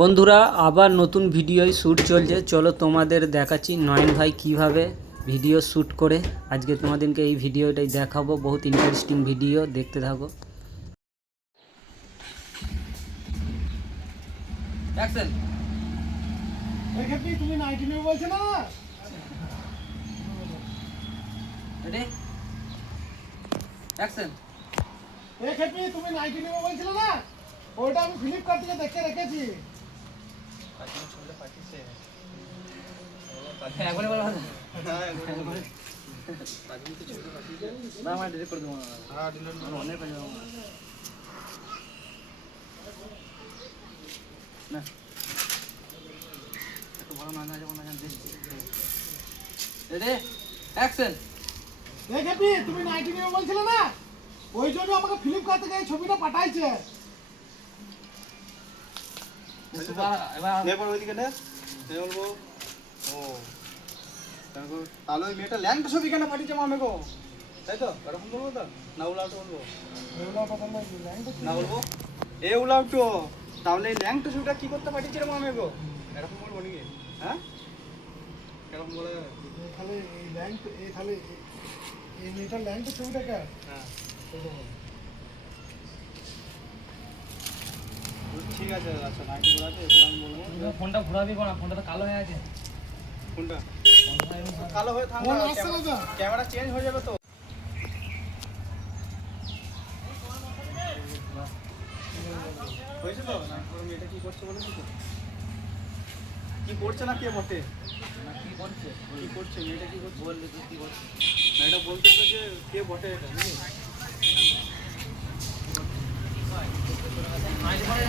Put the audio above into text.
বন্ধুরা আবার নতুন ভিডিও শ্যুট চলছে। চলো তোমাদের দেখাচ্ছি নয়ন ভাই কিভাবে ভিডিও শ্যুট করে। আজকে তোমাদেরকে এই ভিডিওটাই দেখাবো, বহুত ইন্টারেস্টিং ভিডিও, দেখতে থাকো। অ্যাকশন। এই ক্ষেত্রে তুমি 19 এ বলছ না? Ready action. এই ক্ষেত্রে তুমি 19 এ বলছিল না? ওটা আমি ফ্লিপকার্ট থেকে দেখে রেখেছি। একবারে বলো না, না আমি ডিলিট করে দেবো না। হ্যাঁ ডিলিট করো, অনেক কাজ হবে না। একটু ভালো না যখন না দেখছি। Ready action. এই ক্ষেত্রে তুমি 19 এ বলছিল না? ওই জন্য আমাকে ফ্লিপকার্ট থেকে এই ছবিটা পাঠাইছে। এবার ওইদিকে নে, বলবো ও তাহলে ওই মেয়েটা ল্যাংটা ছবি কেন পাঠিয়েছে মামে গো, তাই তো? এরকম বলবো তো না? উলাউটো বলবো না? বলবো এ উলাউটো, তাহলে এই ল্যাংটা ছবিটা কি করতে পাঠিয়েছে রে মামে গো, এরকম বলবো নাকি? হ্যাঁ এরকম বলে তাহলে এই ল্যাংট এই তাহলে এই মেয়েটার ল্যাংটা ছবিটা কে? হ্যাঁ ঠিক আছে। আচ্ছা নাইটি বলা আছে, এরপর আমি বলবো। ফোনটা ঘোরাবি না, ফোনটা তো কালো হয়ে আছে। কোনটা কালো হয়ে থাকবে? ফোন আসছে না তো? ক্যামেরা চেঞ্জ হয়ে যাবে তো। হয়েছে তো না? ওর মেয়েটা কি করছে বলে তো? কি করছে না কে বটে? না কি করছে? কি করছে মেয়েটা, কি করছে বললি তুই কি করছিস? না? এটা বলতে হবে যে কে বটে এটা, নাকি? আজ পরে